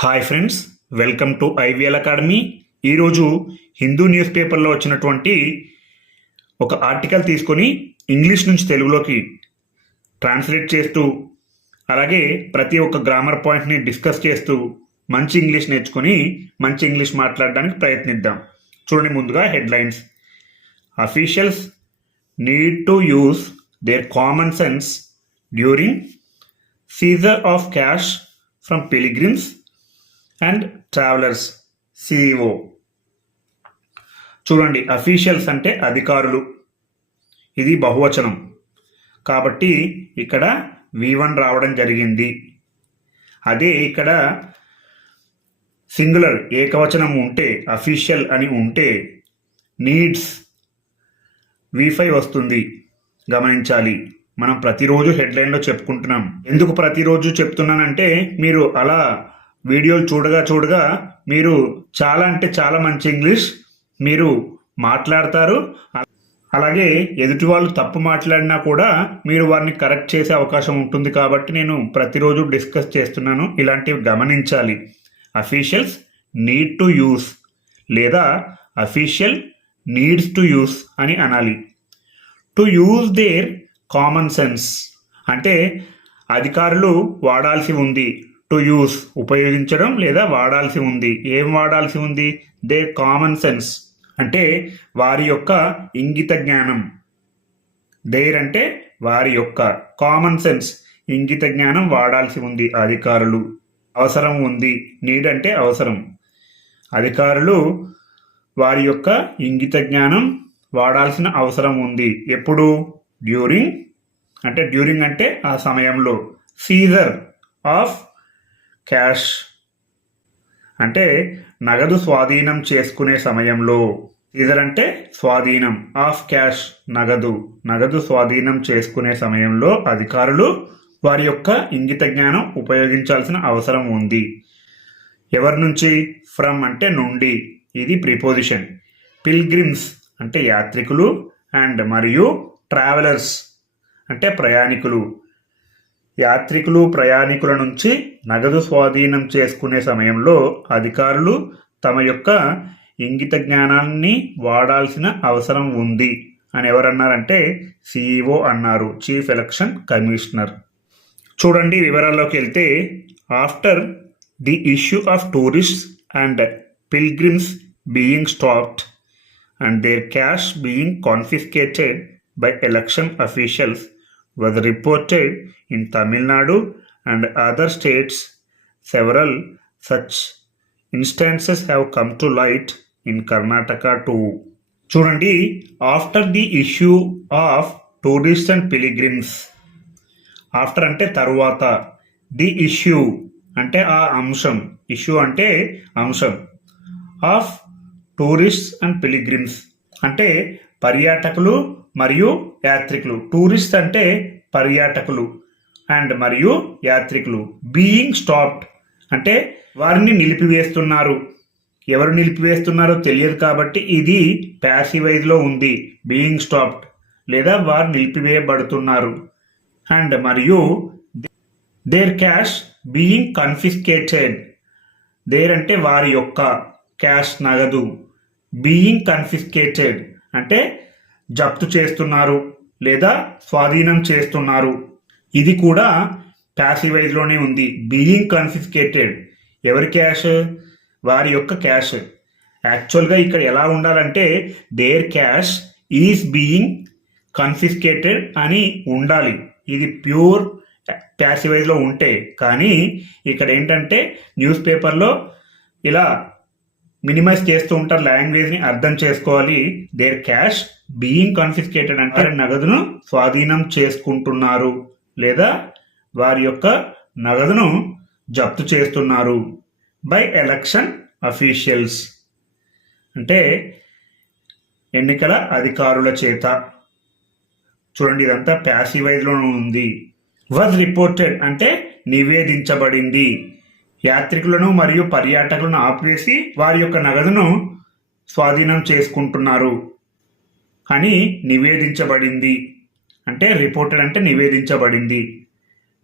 Hi friends welcome to IVL academy. ఈరోజు Hindu news పేపర్లో వచ్చినటువంటి ఒక ఆర్టికల్ తీసుకొని ఇంగ్లీష్ నుంచి తెలుగులోకి ట్రాన్స్లేట్ చేస్తూ అలాగే ప్రతి ఒక్క గ్రామర్ పాయింట్ని డిస్కస్ చేస్తూ మంచి ఇంగ్లీష్ నేర్చుకొని మంచి ఇంగ్లీష్ మాట్లాడడానికి ప్రయత్నిద్దాం. చూడండి ముందుగా headlines. Officials need to use their common sense during seizure of cash from pilgrims and travellers CEO చూడండి అఫీషియల్స్ అంటే అధికారులు. ఇది బహువచనం. కాబట్టి ఇక్కడ వి వన్ రావడం జరిగింది. అదే ఇక్కడ సింగులర్ ఏకవచనం ఉంటే అఫీషియల్ అని ఉంటే నీడ్స్ వి ఫైవ్ వస్తుంది. గమనించాలి. మనం ప్రతిరోజు హెడ్లైన్లో చెప్పుకుంటున్నాం. ఎందుకు ప్రతిరోజు చెప్తున్నానంటే మీరు అలా వీడియోలు చూడగా చూడగా మీరు చాలా అంటే చాలా మంచి ఇంగ్లీష్ మీరు మాట్లాడతారు. అలాగే ఎదుటి వాళ్ళు తప్పు మాట్లాడినా కూడా మీరు వారిని కరెక్ట్ చేసే అవకాశం ఉంటుంది కాబట్టి నేను ప్రతిరోజు డిస్కస్ చేస్తున్నాను. ఇలాంటివి గమనించాలి. అఫీషియల్స్ నీడ్ టు యూస్ లేదా అఫీషియల్ నీడ్స్ టు యూస్ అని అనాలి. To use their common sense అంటే అధికారులు వాడాల్సి ఉంది. టు యూస్ ఉపయోగించడం లేదా వాడాల్సి ఉంది. ఏం వాడాల్సి ఉంది? దే కామన్ సెన్స్ అంటే వారి యొక్క ఇంగిత జ్ఞానం. దేర్ అంటే వారి యొక్క కామన్ సెన్స్ ఇంగిత జ్ఞానం వాడాల్సి ఉంది. అధికారులు. అవసరం ఉంది. నీడ్ అంటే అవసరం. అధికారులు వారి యొక్క ఇంగిత జ్ఞానం వాడాల్సిన అవసరం ఉంది. ఎప్పుడు? డ్యూరింగ్ అంటే డ్యూరింగ్ అంటే ఆ సమయంలో. Seizure of cash. అంటే నగదు స్వాధీనం చేసుకునే సమయంలో. సీజర్ అంటే స్వాధీనం ఆఫ్ క్యాష్ నగదు. నగదు స్వాధీనం చేసుకునే సమయంలో అధికారులు వారి యొక్క ఇంగిత జ్ఞానం ఉపయోగించాల్సిన అవసరం ఉంది. ఎవరి నుంచి? ఫ్రమ్ అంటే నుండి. ఇది ప్రిపోజిషన్. పిల్గ్రిమ్స్ అంటే యాత్రికులు అండ్ మరియు ట్రావెలర్స్ అంటే ప్రయాణికులు. యాత్రికులు ప్రయాణికుల నుంచి నగదు స్వాధీనం చేసుకునే సమయంలో అధికారులు తమ యొక్క ఇంగిత జ్ఞానాన్ని వాడాల్సిన అవసరం ఉంది అని ఎవరన్నారంటే సిఇఓ అన్నారు చీఫ్ ఎలక్షన్ కమిషనర్. చూడండి వివరాల్లోకి వెళ్తే after the issue of tourists and pilgrims being stopped and their cash being confiscated by election officials was reported in Tamil Nadu and other states. Several such instances have come to light in Karnataka too. చూడండి after the issue of tourist and pilgrims after అంటే తరువాత the issue అంటే ఆ అంశం issue అంటే అంశం of tourist and pilgrims అంటే పర్యాటకులు మరియు యాత్రికులు. టూరిస్ట్ అంటే పర్యాటకులు. అండ్ మరియు యాత్రికులు. Being stopped. అంటే వారిని నిలిపివేస్తున్నారు. ఎవరు నిలిపివేస్తున్నారో తెలియదు కాబట్టి ఇది ప్యాసివైజ్లో ఉంది. Being stopped. లేదా వారు నిలిపివేయబడుతున్నారు. అండ్ మరియు their cash being confiscated. Their అంటే వారి యొక్క క్యాష్ నగదు. Being confiscated. అంటే జప్తు చేస్తున్నారు లేదా స్వాధీనం చేస్తున్నారు. ఇది కూడా ప్యాసివైజ్లోనే ఉంది. బీయింగ్ కన్ఫిస్కేటెడ్ ఎవరి క్యాష్ వారి యొక్క క్యాష్ యాక్చువల్గా ఇక్కడ ఎలా ఉండాలంటే their cash is being confiscated అని ఉండాలి. ఇది ప్యూర్ ప్యాసివైజ్లో ఉంటే. కానీ ఇక్కడ ఏంటంటే న్యూస్ పేపర్లో ఇలా మినిమైజ్ చేస్తూ ఉంటారు. లాంగ్వేజ్ని అర్థం చేసుకోవాలి. దేర్ క్యాష్ బీయింగ్ కన్ఫిస్కేటెడ్ అంటే నగదును స్వాధీనం చేసుకుంటున్నారు లేదా వారి యొక్క నగదును జప్తు చేస్తున్నారు బై ఎలక్షన్ అఫీషియల్స్ అంటే ఎన్నికల అధికారుల చేత. చూడండి ఇదంతా ప్యాసివైజ్లో ఉంది. వాజ్ రిపోర్టెడ్ అంటే నివేదించబడింది. యాత్రికులను మరియు పర్యాటకులను ఆపివేసి వారి యొక్క నగదును స్వాధీనం చేసుకుంటున్నారు. అని నివేదించబడింది. అంటే రిపోర్టెడ్ అంటే నివేదించబడింది.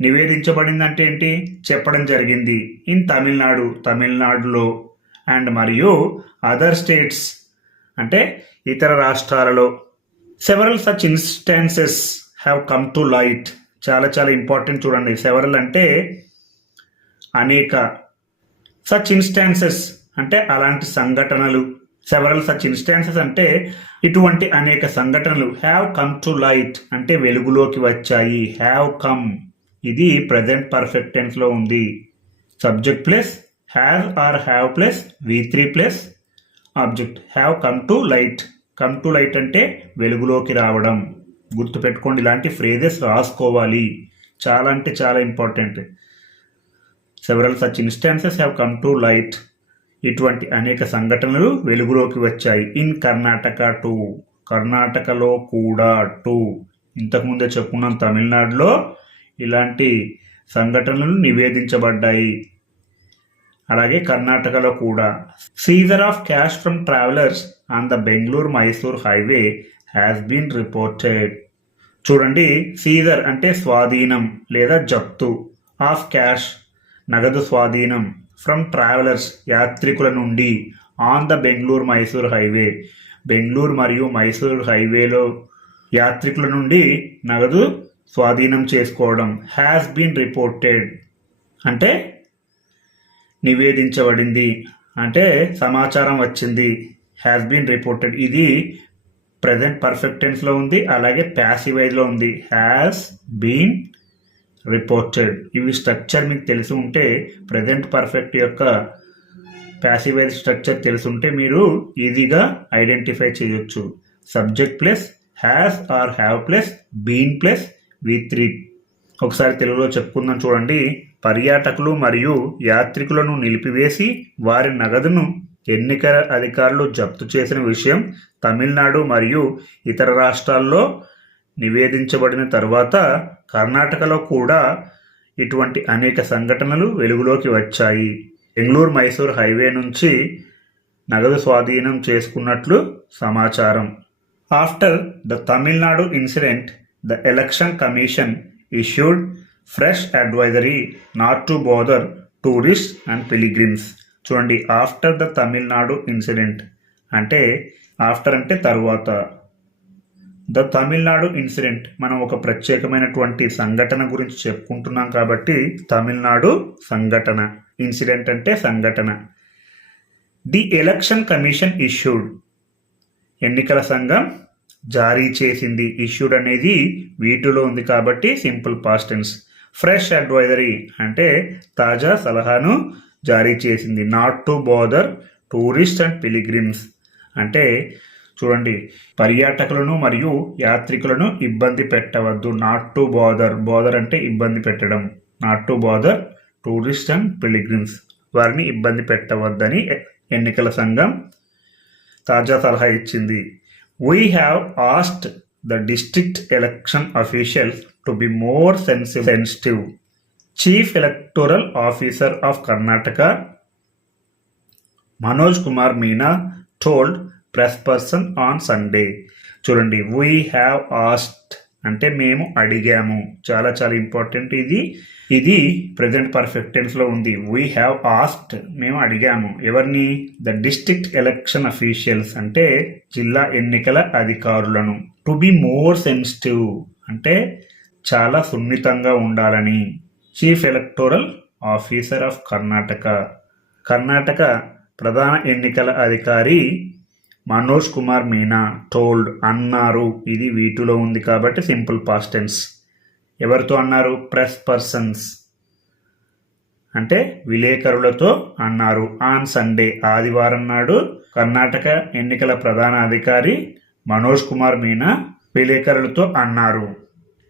నివేదించబడింది అంటే ఏంటి? చెప్పడం జరిగింది. ఇన్ తమిళనాడు తమిళనాడులో అండ్ మరియు అదర్ స్టేట్స్ అంటే ఇతర రాష్ట్రాలలో. Several such instances have come to light చాలా చాలా ఇంపార్టెంట్ చూడండి. సెవరల్ అంటే అనేక. సచ్ ఇన్స్టాన్సెస్ అంటే అలాంటి సంఘటనలు. సెవరల్ సచ్ ఇన్స్టాన్సెస్ అంటే ఇటువంటి అనేక సంఘటనలు. హ్యావ్ కమ్ టు లైట్ అంటే వెలుగులోకి వచ్చాయి. హ్యావ్ కమ్ ఇది ప్రజెంట్ పర్ఫెక్ట్ టెన్స్లో ఉంది. Subject plus have or have plus V three plus object have come to light come to light అంటే వెలుగులోకి రావడం. గుర్తుపెట్టుకోండి ఇలాంటి ఫ్రేజెస్ రాసుకోవాలి. చాలా అంటే చాలా important several such instances have come to light ఇటువంటి అనేక సంఘటనలు వెలుగులోకి వచ్చాయి. In Karnataka too. కర్ణాటకలో కూడా టూ. ఇంతకుముందే చెప్పుకున్నాం తమిళనాడులో ఇలాంటి సంఘటనలు నివేదించబడ్డాయి. అలాగే కర్ణాటకలో కూడా. Seizure of cash from travellers on the Bengaluru Mysore highway has been reported. చూడండి సీజర్ అంటే స్వాధీనం లేదా జప్తు. ఆఫ్ క్యాష్ నగదు స్వాధీనం. ఫ్రమ్ ట్రావెలర్స్ యాత్రికుల నుండి on the Bengaluru Mysore highway. Bengaluru మరియు మైసూర్ హైవేలో యాత్రికుల నుండి నగదు స్వాధీనం చేసుకోవడం హ్యాస్ బీన్ రిపోర్టెడ్ అంటే నివేదించబడింది. అంటే సమాచారం వచ్చింది. హ్యాస్ బీన్ రిపోర్టెడ్ ఇది ప్రజెంట్ పర్ఫెక్ట్ టెన్స్లో ఉంది. అలాగే ప్యాసివైజ్లో ఉంది. హ్యాస్ బీన్ రిపోర్టెడ్ ఇవి స్ట్రక్చర్ మీకు తెలిసి ఉంటే ప్రజెంట్ పర్ఫెక్ట్ యొక్క ప్యాసివైజ్ స్ట్రక్చర్ తెలిసి ఉంటే మీరు ఈజీగా ఐడెంటిఫై చేయొచ్చు. Subject plus has or have plus been plus V three ఒకసారి తెలుగులో చెప్పుకుందాం చూడండి. పర్యాటకులు మరియు యాత్రికులను నిలిపివేసి వారి నగదును ఎన్నికల అధికారులు జప్తు చేసిన విషయం తమిళనాడు మరియు ఇతర రాష్ట్రాల్లో నివేదించబడిన తర్వాత కర్ణాటకలో కూడా ఇటువంటి అనేక సంఘటనలు వెలుగులోకి వచ్చాయి. బెంగళూరు మైసూర్ హైవే నుంచి నగదు స్వాధీనం చేసుకున్నట్లు సమాచారం. After the Tamil Nadu incident the election commission issued fresh advisory not to bother tourist and pilgrims. చూడండి ఆఫ్టర్ ద తమిళనాడు ఇన్సిడెంట్ అంటే ఆఫ్టర్ అంటే తరువాత. The Tamil Nadu incident. మనం ఒక ప్రత్యేకమైనటువంటి సంఘటన గురించి చెప్పుకుంటున్నాం కాబట్టి తమిళనాడు సంఘటన. ఇన్సిడెంట్ అంటే సంఘటన. The election commission issued. ఎన్నికల సంఘం జారీ చేసింది. ఇష్యూడ్ అనేది వీటిలో ఉంది కాబట్టి సింపుల్ పాస్టెన్స్ ఫ్రెష్ అడ్వైజరీ అంటే తాజా సలహాను జారీ చేసింది. Not to bother tourist and pilgrims. అంటే చూడండి. పర్యాటకులను మరియు యాత్రికులను ఇబ్బంది పెట్టవద్దు. నాట్ టు బోదర్ బోదర్ అంటే ఇబ్బంది పెట్టడం. Not to bother tourist and pilgrims వారిని ఇబ్బంది పెట్టవద్దని ఎన్నికల సంఘం తాజా సలహా ఇచ్చింది. We have asked the district election officials to be more sensitive chief electoral officer of Karnataka Manoj Kumar Meena told press person on Sunday చూడండి వీ హ్యావ్ ఆస్ట్ అంటే మేము అడిగాము. చాలా చాలా ఇంపార్టెంట్ ఇది. ఇది ప్రజెంట్ పర్ఫెక్ట్ టెన్స్లో ఉంది. వీ హ్యావ్ ఆస్క్డ్ మేము అడిగాము. ఎవరిని? ద డిస్ట్రిక్ట్ ఎలక్షన్ అఫీషియల్స్ అంటే జిల్లా ఎన్నికల అధికారులను. టు బి మోర్ సెన్సిటివ్ అంటే చాలా సున్నితంగా ఉండాలని. Chief electoral officer of Karnataka Karnataka ప్రధాన ఎన్నికల అధికారి మనోజ్ కుమార్ మీనా టోల్డ్ అన్నారు. ఇది వీటిలో ఉంది కాబట్టి సింపుల్ పాస్టెన్స్ ఎవరితో అన్నారు? Press persons. అంటే విలేకరులతో అన్నారు. ఆన్ సండే ఆదివారం నాడు కర్ణాటక ఎన్నికల ప్రధాన అధికారి మనోజ్ కుమార్ మీనా విలేకరులతో అన్నారు.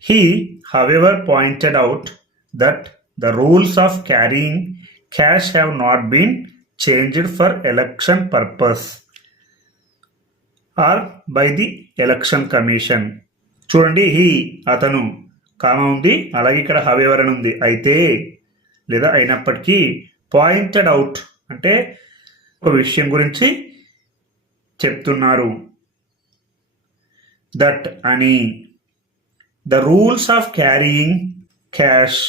He however pointed out that the rules of carrying cash have not been changed for election purpose. Or by the election commission. చూడండి హీ అతను. కామ ఉంది అలాగే ఇక్కడ హవెవర్ అని ఉంది. అయితే లేదా అయినప్పటికీ పాయింటెడ్ అవుట్ అంటే ఒక విషయం గురించి చెప్తున్నారు. దట్ అని. The rules of carrying cash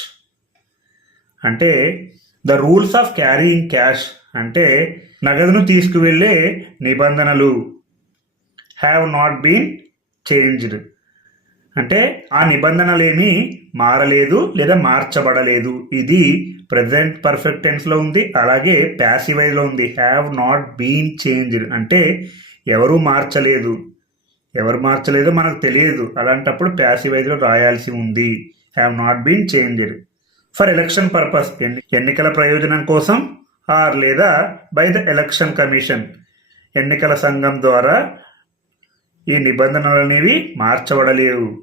అంటే the rules of carrying cash అంటే నగదును తీసుకువెళ్ళే నిబంధనలు. హ్యావ్ నాట్ బీన్ చేంజ్డ్ అంటే ఆ నిబంధనలేమీ మారలేదు లేదా మార్చబడలేదు. ఇది ప్రజెంట్ పర్ఫెక్ట్ టెన్స్లో ఉంది అలాగే ప్యాసివైజ్లో ఉంది. హ్యావ్ నాట్ బీన్ చేంజ్డ్ అంటే ఎవరు మార్చలేదు. ఎవరు మార్చలేదో మనకు తెలియదు. అలాంటప్పుడు ప్యాసివైజ్లో రాయాల్సి ఉంది. Have not been changed for election purpose ఎన్నికల ప్రయోజనం కోసం ఆర్ లేదా బై ద ఎలక్షన్ కమిషన్ ఎన్నికల సంఘం ద్వారా ఈ నిబంధనలు అనేవి మార్చబడలేవు.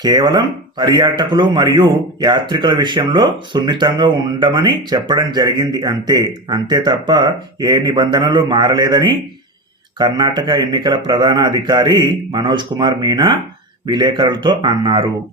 కేవలం పర్యాటకులు మరియు యాత్రికుల విషయంలో సున్నితంగా ఉండమని చెప్పడం జరిగింది అంతే. అంతే తప్ప ఏ నిబంధనలు మారలేదని కర్ణాటక ఎన్నికల ప్రధాన అధికారి మనోజ్ కుమార్ మీనా విలేకరులతో అన్నారు.